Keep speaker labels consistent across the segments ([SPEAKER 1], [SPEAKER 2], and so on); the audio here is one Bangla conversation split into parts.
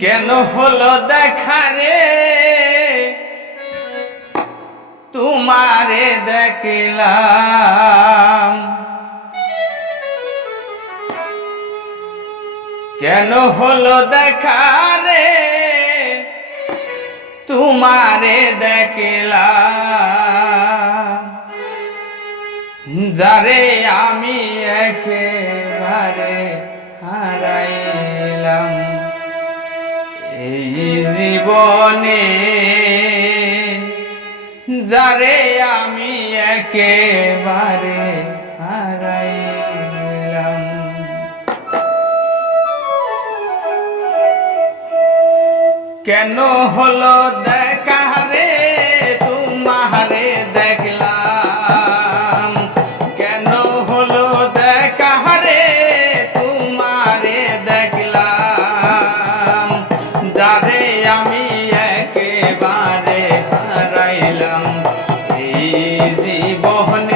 [SPEAKER 1] কেন হলো দেখা রে? তোমারে দেখলাম। কেন হলো দেখা রে? তোমারে দেখলাম। যারে আমি একেবারে হারাইলাম। এই জীবনে যারে আমি একেবারে হারাইলাম। কেন হলো দেখা জীবনে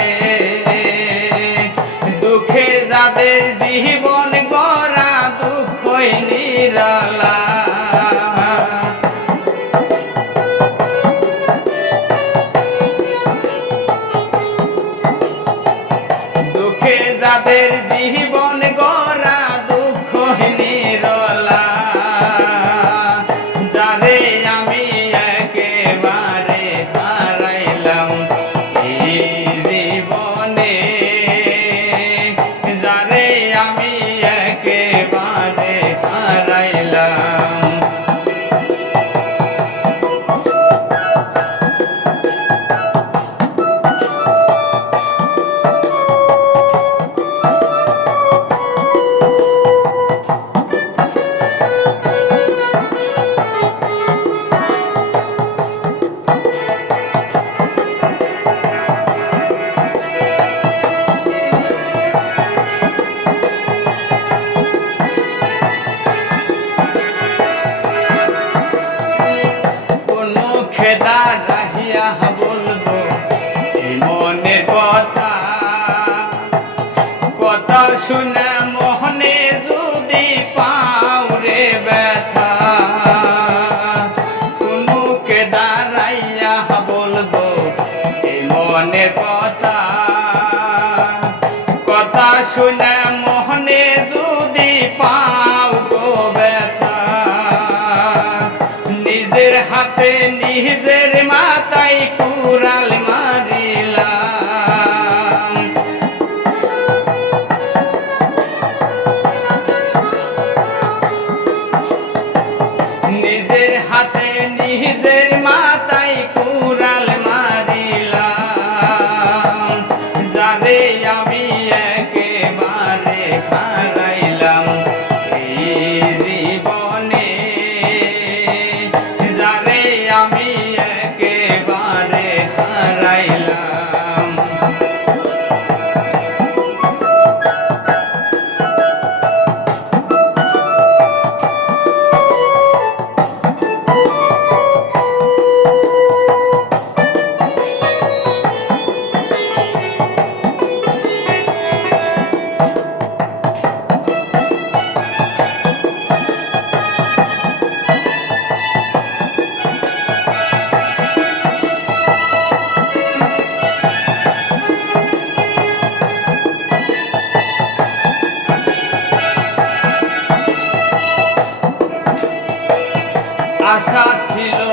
[SPEAKER 1] যাদের জীবন গড়া দুঃখ নিরালা। দুঃখে যাদের জীবন খেদা রাহিয়া বলব, এই মনের কথা। কথা শুনে মোহনে যদি পাও রে ব্যথা খেদা রাইয়া বলব, এই মনের কথা। কথা শুনে আশা ছিল